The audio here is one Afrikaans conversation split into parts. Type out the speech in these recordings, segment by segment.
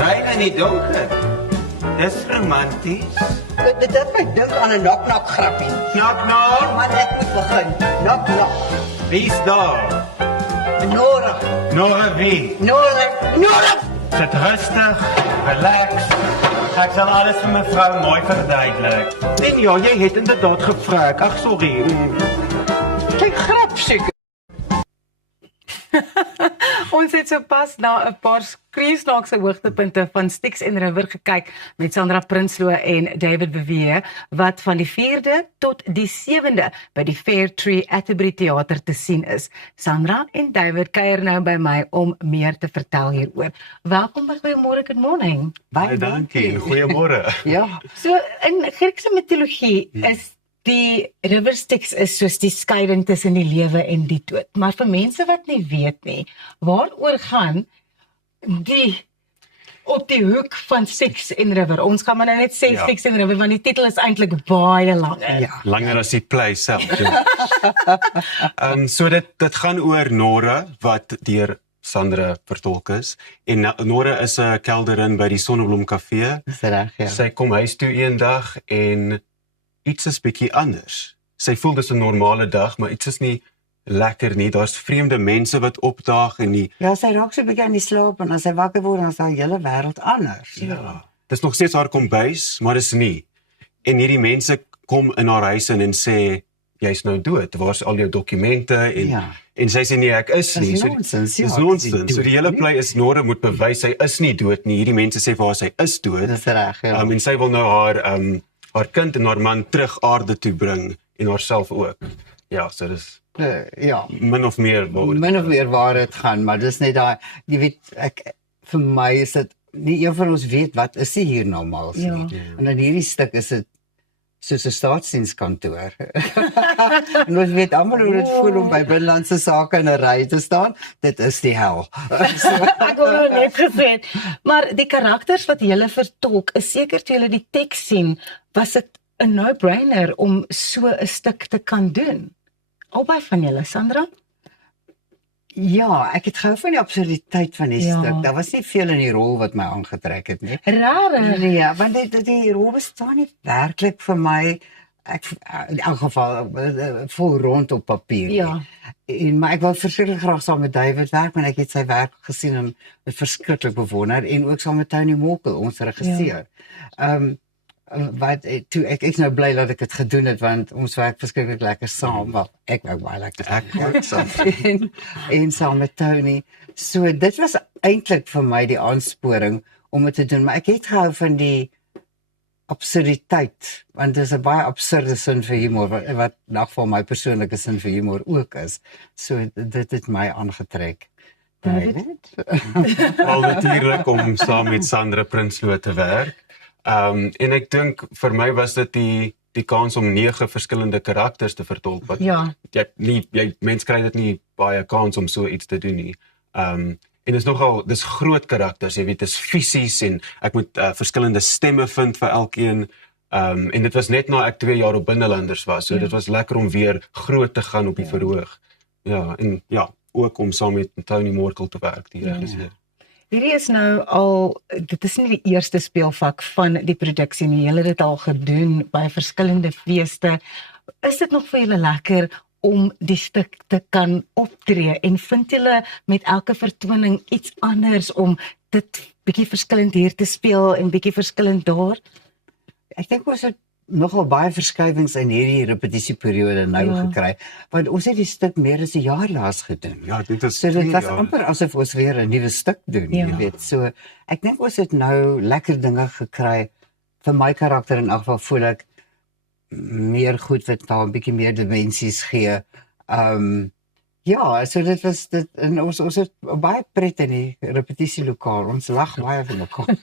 Wyn in die donker. Dis romanties. Dit het my dink aan 'n knock-knock grappie. Knock, knock. Maar ek moet begin. Knock-knock. Wie's daar? Nora. Nora wie? Nora. Sit rustig, relax. Ek sal alles vir mevrou mooi verduidelik. En ja, jy het inderdaad gevra. Ag, sorry. Kyk grap seker. Ons het sopas na 'n paar skriesnaakse hoogtepunte van Styx en River gekyk met Sandra Prinsloo en David Beweer, wat van die 4de tot die 7de by die Fair Tree Atterbury Theater te sien is. Sandra en David kuier nou by my om meer te vertel hieroor. Welkom by Goeiemôre, good morning. Baie dankie. Goeiemôre. Ja. So, in Griekse mitologie is die River Styx is soos die skeiding tussen die lewe en die dood. Maar vir mense wat nie weet nie, waaroor gaan die op die hoek van Styx en River? Ons gaan maar nou net sê Styx en River, want die titel is eintlik baie langer. Ja. Langer as die play self. Ja. So dit gaan oor Nora wat deur Sandra vertolk is. En Nora is 'n kelderin by die Sonneblom Kafee. Dis reg, ja. Sy kom huis toe eendag en iets is bietjie anders. Sy voel dis 'n normale dag, maar iets is nie lekker nie. Daar's vreemde mense wat opdaag en die Ja, sy raak so 'n bietjie aan die slaap en as sy wakker word, dan is haar hele wêreld anders. ja, dis nog steeds haar kombuis, maar dis nie. En hierdie mense kom in haar huis in en sê jy's nou dood. Waar's al jou dokumente en sy sê nee, ek is nie. Dis nonsens. Dis nonsens. So die hele play is Nora moet bewys sy is nie dood nie. Hierdie mense sê vir haar sy is dood. Dis reg, ja. En sy wil nou haar kind en haar man terug aarde toe bring en haarself ook. Ja, so dis Ja. min of meer Waar dit gaan, maar dis net daai, jy weet, vir my is dit nie een van ons weet wat is die hier normaal nie. Ja. En in hierdie stuk is dit soos 'n staatsdienskantoor. En ons weet almal hoe dit voel om by binnelandse sake in 'n ry te staan. Dit is die hel. Ek wil nou net gesê het, maar die karakters wat julle vertolk, is seker toe julle die teks sien, was dit 'n no-brainer om so 'n stuk te kan doen. Albei van julle, Sandra? Ja, ek het gehou van die absurditeit van die stuk. Daar was nie veel in die rol wat my aangetrek het nie. Rare. Nee, want die rol bestaan nie werklik vir my, in elk geval vol rond op papier. Ja. Maar ek wou verskriklik graag saam met David werk, want ek het sy werk gesien en het verskriklik bewonder, en ook saam met Tony Morkel, ons regisseur. Ek is nou bly dat ek dit gedoen het, want ons werk verskriklik lekker saam. Wel, ek werk baie lekker saam. En saam met Tony. So dit was eintlik vir my die aansporing om dit te doen, maar ek het gehou van die absurditeit, want dit is 'n baie absurde sin vir humor, wat nog vir my persoonlike sin vir humor ook is. So dit het my aangetrek. David? Wel natuurlik om saam met Sandra Prinsloo te werk. En ek dink vir my was dit die kans om 9 verskillende karakters te vertolk, wat mens kry dit nie baie kans om so iets te doen nie. En dis groot karakters, jy weet, dis fisies en ek moet verskillende stemme vind vir elkeen. En dit was net na ek 2 jaar op Binnelanders was, so dit was lekker om weer groot te gaan op die verhoog. Ja, en ook om saam met Tony Morkel te werk, die regisseur. Hierdie is nou dit is nie die eerste speelvak van die produksie nie. Julle het dit al gedoen by verskillende feeste. Is dit nog vir julle lekker om die stuk te kan optree, en vind julle met elke vertoning iets anders om dit bietjie verskillend hier te speel en bietjie verskillend daar? Ek dink ons het nogal baie verskuiwings in hierdie repetisieperiode gekry, want ons het die stuk meer as 'n jaar laas gedoen. Ja, dit is so dit was amper asof ons weer 'n nuwe stuk doen, jy weet. So ek dink ons het nou lekker dinge gekry. Vir my karakter in elk geval voel ek meer goed wat daar 'n bietjie meer dimensies gee. So dit was dit, en ons het baie pret in die repetisielokaal. Ons lag baie van mekaar.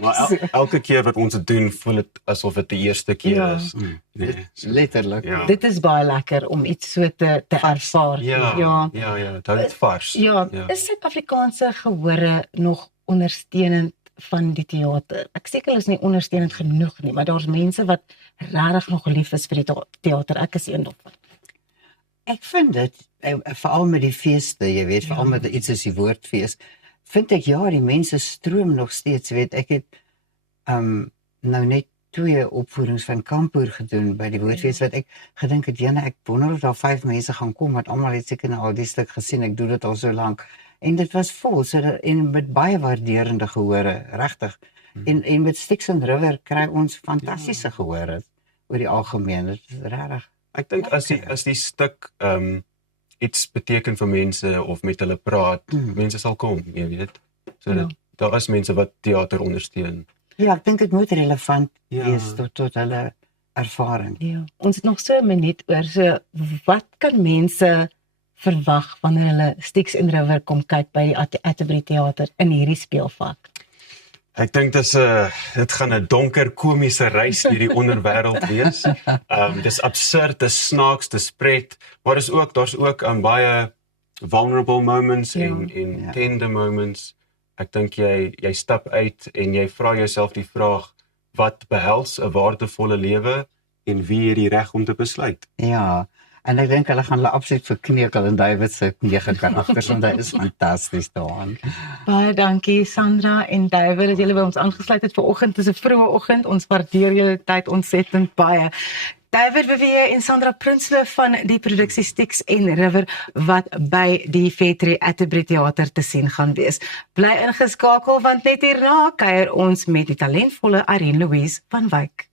Maar elke keer wat ons dit doen, voel dit asof dit die eerste keer is. Letterlik. Ja. Dit is baie lekker om iets so te ervaar. Ja, dit hou dit vars. Is Suid-Afrikaanse gehore nog ondersteunend van die teater? Ek seker is nie ondersteunend genoeg nie, maar daar's mense wat regtig nog lief is vir die teater. Ek is een daarvan. Ek vind dit, veral met die feeste, jy weet, veral met iets soos die woordfees, vind ek ja, die mense stroom nog steeds, weet ek het nou net 2 opvoerings van Kampoer gedoen by die Woordfees wat ek gedink het, jene, ek wonder of daar 5 mense gaan kom, want almal het seker nou al die stuk gesien, ek doen dit al so lank, en dit was vol, en met baie waarderende gehore, regtig, en met Styx and River kry ons fantastiese gehore oor die algemeen, dit is regtig. Ek dink as die stuk iets beteken vir mense of met hulle praat, mense sal kom, jy weet. So daar is mense wat teater ondersteun. Ja, ek dink dit moet relevant wees tot hulle ervaring. Ja, ons het nog so 'n minuut oor, so wat kan mense verwag wanneer hulle Styx and River kom kyk by die Atterbury Theater in hierdie speelvak? Ek dink dit gaan 'n donker komiese reis deur die onderwêreld wees. Dis absurd, dis snaaks, dis pret, maar daar's ook baie vulnerable moments en tender moments. Ek dink jy stap uit en jy vra jouself die vraag, wat behels 'n waardevolle lewe en wie het die reg om te besluit? Ja, en ek dink hulle gaan hulle absoluut verkneukel in David se 9 karakters, want hy is fantasties daarin. Baie dankie Sandra en David dat julle by ons aangesluit het vanoggend. Dit is 'n vroeë oggend. Ons waardeer julle tyd ontsettend baie. David Bevier en Sandra Prinsloo van die produksie Styx and River wat by die Vetri Atterbury Theater te sien gaan wees. Bly ingeskakel want net hierna kuier ons met die talentvolle Irene Louise van Wyk.